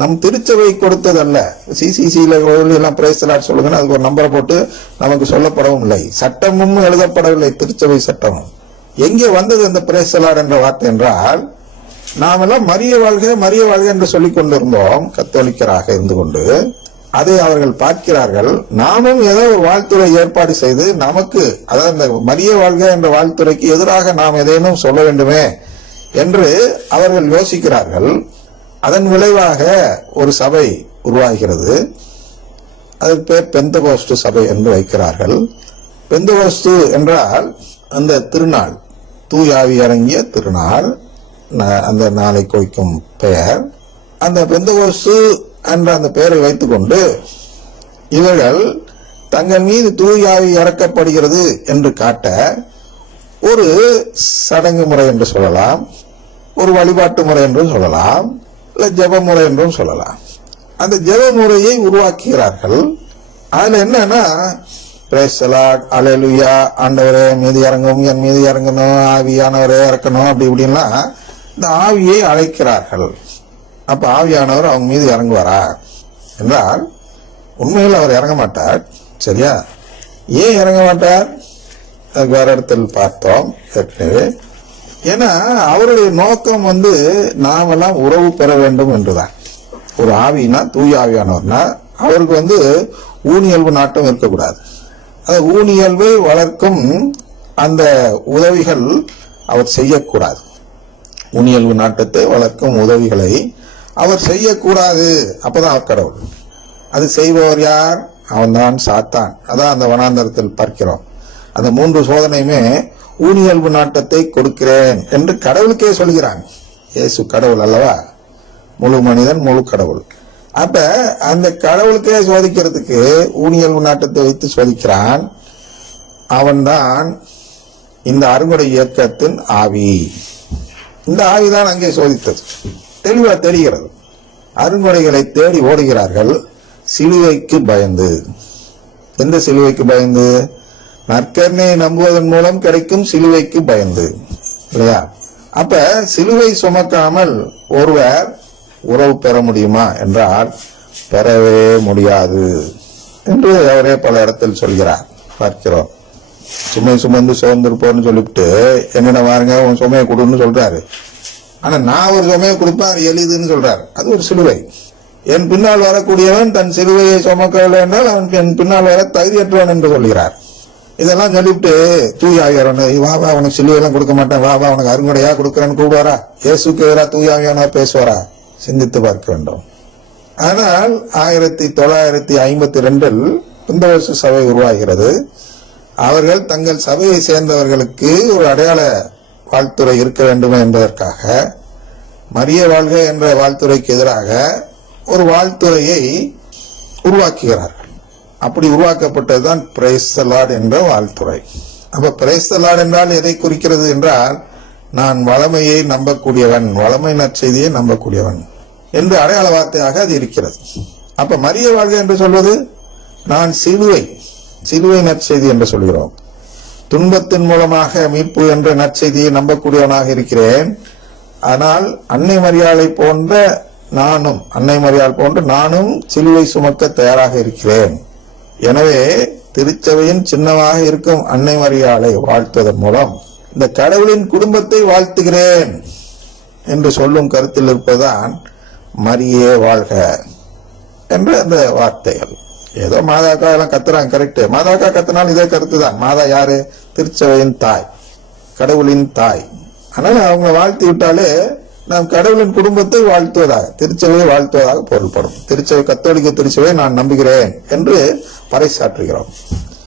நம் திருச்சபை கொடுத்ததல்ல. சிசிசியில எல்லாம் பிரேசலாட் சொல்லுங்கன்னா அதுக்கு ஒரு நம்பரை போட்டு நமக்கு சொல்லப்படவும் இல்லை. சட்டமும் எழுதப்படவில்லை, திருச்சபை சட்டமும். எங்கே வந்தது அந்த பிரேசலாட் என்ற வார்த்தை என்றால், நாமெல்லாம் மரிய வாழ்க மரிய வாழ்க என்று சொல்லிக் கொண்டிருந்தோம் கத்தோலிக்கராக இருந்து கொண்டு. அதை அவர்கள் பார்க்கிறார்கள். நாமும் ஏதோ ஒரு வாழ்த்துறை ஏற்பாடு செய்து நமக்கு, அதாவது இந்த மரிய வாழ்க என்ற வாழ்த்துறைக்கு எதிராக நாம் எதேனும் சொல்ல வேண்டுமே என்று அவர்கள் யோசிக்கிறார்கள். அதன் விளைவாக ஒரு சபை உருவாகிறது. அதுக்கு பேர் பெந்தகோஸ்து சபை என்று வைக்கிறார்கள். பெந்தகோஸ்து என்றால் அந்த திருநாள், தூயாவி இறங்கிய திருநாள், அந்த நாளை குறிக்கும் பெயர். அந்த பெந்தகோஸ்து என்ற அந்த பெயரை வைத்துக்கொண்டு இவர்கள் தங்கள் மீது தூயாவி இறக்கப்படுகிறது என்று காட்ட ஒரு சடங்கு முறை என்று சொல்லலாம், ஒரு வழிபாட்டு முறை என்றும் சொல்லலாம், இல்ல ஜெப முறை என்றும் சொல்லலாம். அந்த ஜெப முறையை உருவாக்குகிறார்கள். அதுல என்னன்னா, பிரைஸ் தி லார்ட், அல்லேலூயா, ஆண்டவரே மீது இறங்கும், என் மீது இறங்கணும், ஆவியானவரே இறக்கணும், அப்படி இப்படின்னா இந்த ஆவியை அழைக்கிறார்கள். அப்ப ஆவியானவர் அவங்க மீது இறங்குவாரா என்றால் உண்மையில் அவர் இறங்க மாட்டார். சரியா? ஏன் இறங்க மாட்டார்? வேற இடத்தில் பார்த்தோம் ஏற்கனவே. ஏன்னா அவருடைய நோக்கம் நாமெல்லாம் உறவு பெற வேண்டும் என்றுதான். ஒரு ஆவினா, தூய ஆவியானவர்னா அவருக்கு ஊனியல்பு நாட்டம் இருக்கக்கூடாது. அந்த ஊனியல்பை வளர்க்கும் அந்த உதவிகள் அவர் செய்யக்கூடாது. ஊனியல்பு நாட்டத்தை வளர்க்கும் உதவிகளை அவர் செய்யக்கூடாது. அப்பதான் அவர் கடவுள். அது செய்பவர் யார்? அவன்தான் சாத்தான். அதான் அந்த வனாந்தரத்தில் பார்க்கிறோம். அந்த 3 சோதனையுமே ஊனியல்பு நாட்டத்தை கொடுக்கிறேன் என்று கடவுளுக்கே சொல்கிறான். இயேசு கடவுள் அல்லவா? முழு மனிதன், முழு கடவுள். அப்ப அந்த கடவுளுக்கே சோதிக்கிறதுக்கு ஊனியல்பு நாட்டத்தை வைத்து சோதிக்கிறான். அவன்தான் இந்த அருங்கொடை இயக்கத்தின் ஆவி. இந்த ஆவிதான் அங்கே சோதித்தது. தெளிவா தெரிகிறது. அருங்கொடைகளை தேடி ஓடுகிறார்கள் சிலுவைக்கு பயந்து. எந்த சிலுவைக்கு பயந்து? நற்கருணையை நம்புவதன் மூலம் கிடைக்கும் சிலுவைக்கு பயந்து, இல்லையா? அப்ப சிலுவை சுமக்காமல் ஒருவர் உறவு பெற முடியுமா என்றால் பெறவே முடியாது என்று அவரே பல இடத்தில் சொல்கிறார், பார்க்கிறோம். சுமை சுமந்து சுதந்திருப்போன்னு சொல்லிவிட்டு என்னென்ன வாருங்க உன் சுமையை கொடுன்னு சொல்றாரு. ஆனா நான் ஒரு சுமையை கொடுப்பேன், அது எளிதுன்னு சொல்றாரு. அது ஒரு சிலுவை. என் பின்னால் வரக்கூடியவன் தன் சிலுவையை சுமக்கவில்லை என்றால் அவன் என் பின்னால் வர தகுதியற்றவன் என்று சொல்கிறார். இதெல்லாம் சொல்லிவிட்டு தூயாவியானவன், வா உனக்கு சிலுவையெல்லாம் கொடுக்க மாட்டேன், வா உனக்கு அருங்கொடையா கொடுக்கறேன்னு கூடுவாரா? இயேசுக்கு எதிராக தூயாவியானவர் பேசுவாரா? சிந்தித்து பார்க்க வேண்டும். ஆனால் 1952 பெந்தகோஸ்து சபை உருவாகிறது. அவர்கள் தங்கள் சபையை சேர்ந்தவர்களுக்கு ஒரு அடையாள வாழ்த்துறை இருக்க வேண்டும் என்பதற்காக மரிய வாழ்க என்ற வாழ்த்துறைக்கு எதிராக ஒரு வாழ்த்துறையை உருவாக்குகிறார்கள். அப்படி உருவாக்கப்பட்டதுதான் பிரைஸ் தி லார்ட் என்ற வாழ்த்துறை. அப்ப பிரைஸ் தி லார்ட் என்றால் எதை குறிக்கிறது என்றால், நான் வளமையை நம்பக்கூடியவன், வளமை நற்செய்தியை நம்பக்கூடியவன் என்று அடையாள வார்த்தையாக அது இருக்கிறது. அப்ப மரிய வாழ்க என்று சொல்வது, நான் சிலுவை நற்செய்தி என்று சொல்கிறோம். துன்பத்தின் மூலமாக மீட்பு என்ற நற்செய்தியை நம்பக்கூடியவனாக இருக்கிறேன். ஆனால் அன்னை மரியாளை போன்ற நானும் சிலுவை சுமக்க தயாராக இருக்கிறேன். எனவே திருச்சபையின் சின்னமாக இருக்கும் அன்னை மரியாளை வாழ்த்துவதன் மூலம் இந்த கடவுளின் குடும்பத்தை வாழ்த்துகிறேன் என்று சொல்லும் கருத்தில் இருப்பதுதான் மரியே வாழ்க என்ற அந்த வார்த்தைகள். ஏதோ மாதாக்கா எல்லாம் கத்துறாங்க, கரெக்ட். மாதாக்கா கத்தினாலும் இதே கருத்து தான். மாதா யாரு? திருச்சபையின் தாய், கடவுளின் தாய். அதனால அவங்க வாழ்த்தி விட்டாலே நாம் கடவுளின் குடும்பத்தை வாழ்த்துவதாக, திருச்சபையை வாழ்த்துவதாக பொருள்படும். திருச்சபை, கத்தோலிக்க திருச்சபையை நான் நம்புகிறேன் என்று பறைசாற்றுகிறோம்.